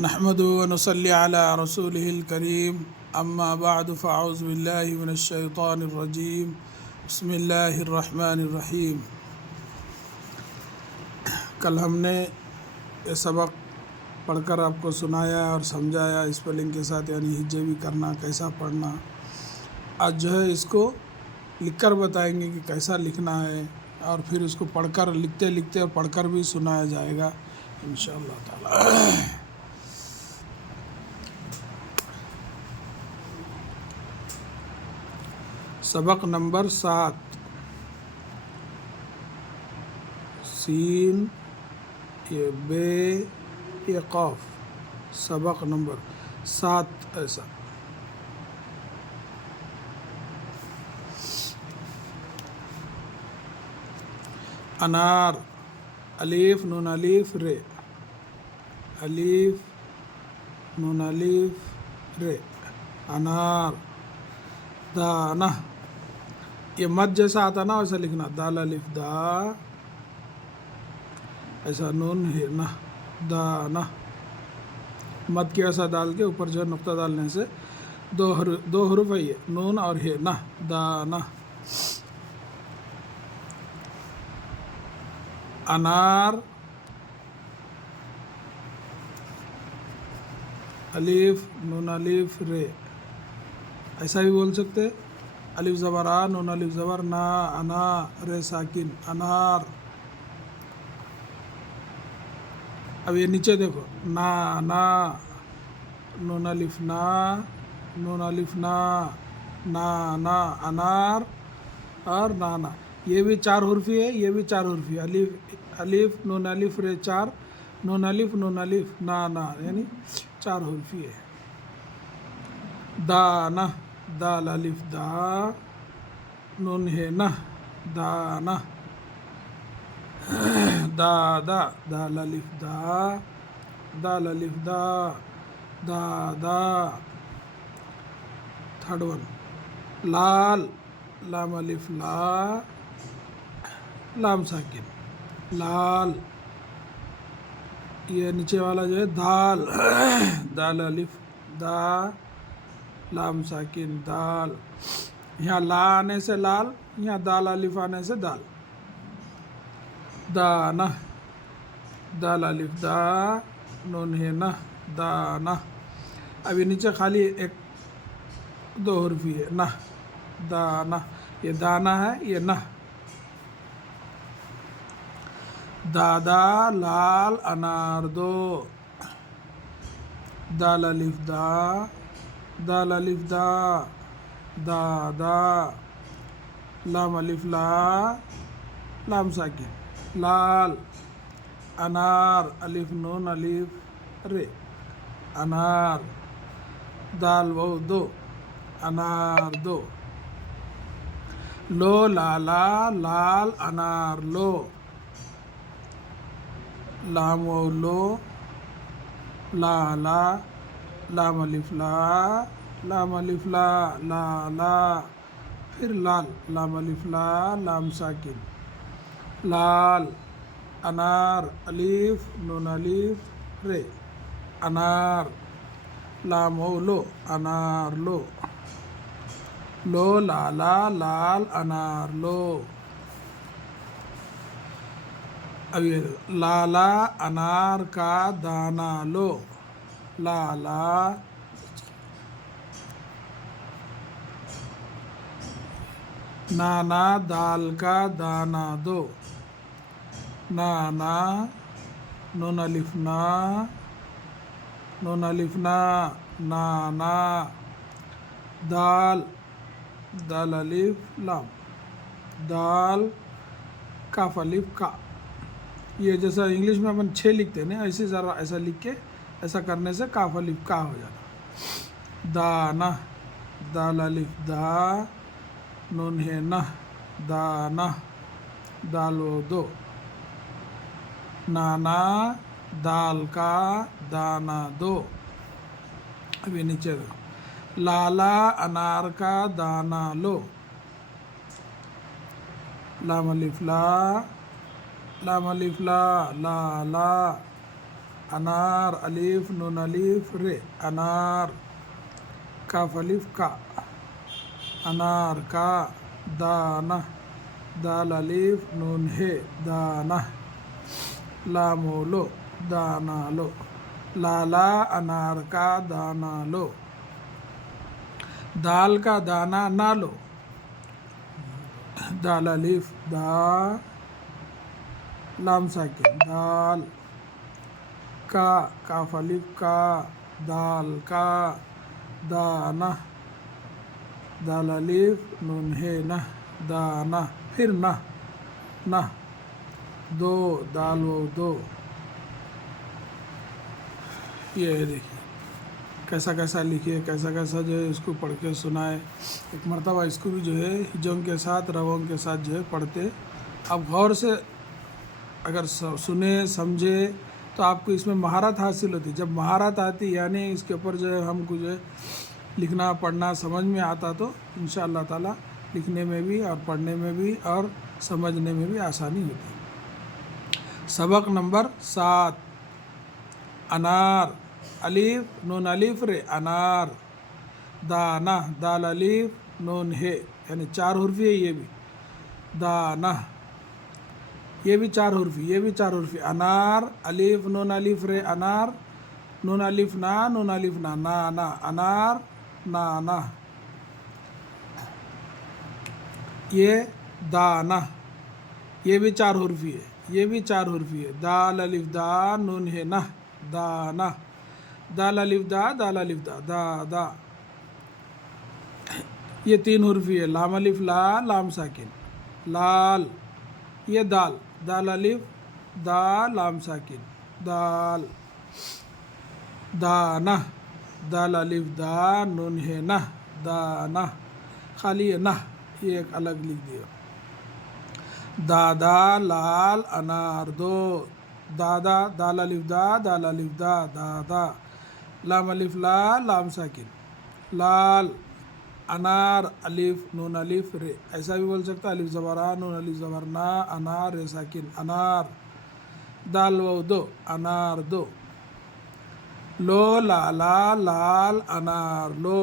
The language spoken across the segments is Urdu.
نحمد و نصلی علی رسولہ الکریم اما بعد فاعوذ باللہ من الشیطان الرجیم بسم اللہ الرحمن الرحیم۔ کل ہم نے یہ سبق پڑھ کر آپ کو سنایا اور سمجھایا اسپیلنگ کے ساتھ، یعنی ہجے بھی کرنا، کیسا پڑھنا۔ آج جو ہے اس کو لکھ کر بتائیں گے کہ کیسا لکھنا ہے، اور پھر اس کو پڑھ کر لکھتے لکھتے اور پڑھ کر بھی سنایا جائے گا انشاءاللہ تعالی۔ سبق نمبر 7، سین، یہ بے، یہ قاف، سبق نمبر 7 ایسا۔ انار، الف نون الف رے، الف نون الف رے، انار۔ دانہ، یہ مد جیسا آتا نا ویسا لکھنا، دال الف دا، ایسا نون ہے نہ، دانہ۔ مد کی ایسا ڈال کے اوپر جو ہے نقطہ ڈالنے سے دو حروف ہے، یہ نون اور ہے نہ، دانہ۔ انار، الف نون الف رے، ایسا بھی بول سکتے، الف زبر آ، نون الف زبر نا، انا، رے ساکن، انار۔ اب یہ نیچے دیکھو، نا نا، نون الف نا، نون الف نا، نا نا، انار اور نانا۔ یہ بھی 4 حرفی ہے، یہ بھی 4 حرفی ہے، الف نون الف رے 4، نون الف نا، یعنی 4 حرفی ہے۔ دانہ، دال الف دا، نون ہے نہ، دانہ۔ دادا، دال الف دا، دال الف دا، دادا۔ تھرڈ ون، لال، لام الف لا، لام ساکن، لال۔ یہ نیچے والا جو ہے دال، دال الف دا، لام ساکن، دال۔ یہاں لا آنے سے لال، یہاں دال الف آنے سے دال۔ دانہ، دال الف دا، نون ہے نہ، دانہ۔ ابھی نیچے خالی 2 حرفی ہے، نہ، دانہ۔ یہ دانہ ہے، یہ نہ۔ دادا، لال، انار دو، دال الف دا، دال الف دا، دادا۔ لام الف لا، لام ساکن، لال۔ انار، الف نون الف رے، انار۔ دال واو دو، انار دو۔ لو، لالا، لال، انار لو، لام واو لو، لالا، لام الف لا، لام الف لا، لالا۔ پھر لال، لام الف لا، لام ساکن، لال۔ انار، الف نون الف رے، انار۔ لام واو لو، انار لو، لو، لالا، لال، انار لو۔ اب یہ لالا، انار کا دانہ لو، لالا۔ نانا، دال کا دانہ دو، نانا۔ نون الف نا، نون الف نا، نانا۔ دال، دال الف لام، دال، کاف الف کا۔ یہ جیسا انگلش میں اپن 6 لکھتے ہیں نا، ایسے ذرا ایسا لکھ کے ایسا کرنے سے کاف الف کا ہو جاتا۔ دانہ، دال الف دا، نون ہے نہ، دانہ۔ دال و دو، نانا، دال کا دانہ دو۔ ابھی نیچے دو، لالا، انار کا دانہ لو، لام الف لا، لام الف لا، لالا۔ انار الف نون الف ر انار کاف الف کا انار کا دانہ دال الف نون ہے دانہ لام و لو دانا لو لالا انار کا دانا لو دال کا دانا نہ لو دال الف دا لام ساکن دال کا کاف الف کا دال کا دانہ دال الف نون ہے نہ دانہ پھر نہ دو دال و دو. یہ دیکھیے کیسا کیسا لکھیے کیسا کیسا جو ہے اس کو پڑھ کے سنائے. ایک مرتبہ اس کو بھی جو ہے ہجوم کے ساتھ روم کے ساتھ جو ہے پڑھتے. اب غور سے اگر سنے سمجھے تو آپ کو اس میں مہارت حاصل ہوتی. جب مہارت آتی یعنی اس کے اوپر جو ہے ہم کو جو ہے لکھنا پڑھنا سمجھ میں آتا تو انشاءاللہ تعالی لکھنے میں بھی اور پڑھنے میں بھی اور سمجھنے میں بھی آسانی ہوتی. سبق نمبر 7 انار الف نون الف رے انار دانہ دال الف نون ہے یعنی 4 حرفی ہے. یہ بھی دانہ یہ بھی 4 حرفی یہ بھی 4 حرفی. انار الف نون الف رے انار نون الف نا انار نانا. یہ دانہ یہ بھی 4 حرفی ہے یہ بھی 4 حرفی ہے. دال الف دا نون ہے نہ دانہ دال الف دا دا. یہ 3 حرفی ہے. لام الف لا لام ساکن لال. یہ دال الف دا لام ساکن دال. دانہ دال الف دا نون ہے نہ دانہ خالی ہے نہ یہ ایک الگ لکھ دیا. دادا لال انار دو دادا دال الف دا دادا. لام الف لا لام ساکن لال. انار الف نون الف رے ایسا بھی بول سکتا الف زبر آ نون الف زبر نا انار رے ساکن انار. دال و دو انار دو. لو لالا لال انار لو.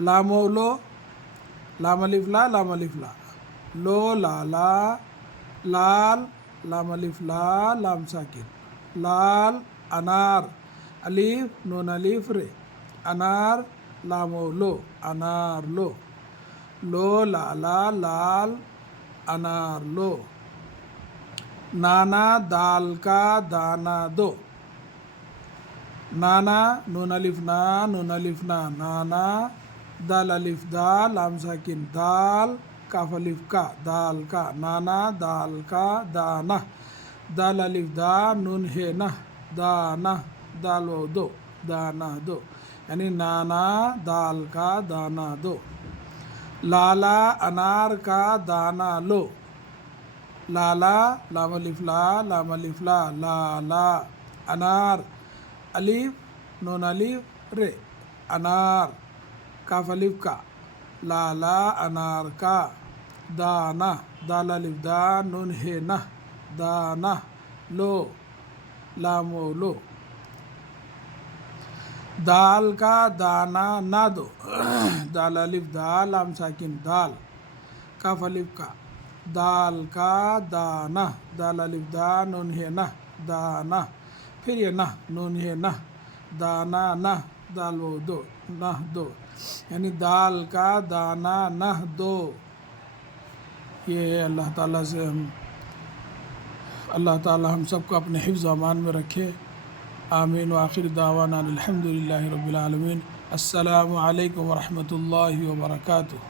لام و لو لام الف لا لو لالا لال لام الف لا لام ساکن لال. انار الف نون الف رے انار لام و لو انار لو. لو لالا لال انار لو. نانا دال کا دانا دو نانا نون الف نا نانا دال الف دا لام ساکن دال کاف الف کا دال کا نانا دال کا دانہ دال الف دا نون ہے نہ دانہ دال و دو دانہ دو یعنی نانا دال کا دانہ دو. لالا انار کا دانہ لو لالا لام الف لا لالا. انار الف نون الف رے انار کاف الف کا لالا انار کا دانہ دال الف دا نون ہے نہ دانہ لو لام و لو. دال کا دانا نہ دو دال الف دا لام ساکن دال کاف الف کا دال کا دانہ دال الف دا نون ہے نہ دانہ پھر یہ نہ نون ہے نہ دانہ نہ دال و دو نہ دو یعنی دال کا دانہ نہ دو. یہ اللہ تعالیٰ سے اللہ تعالیٰ ہم سب کو اپنے حفظ و امان میں رکھے. آمین. وآخر دعوانا الحمد للہ رب العالمین. السلام علیکم ورحمۃ اللہ وبرکاتہ.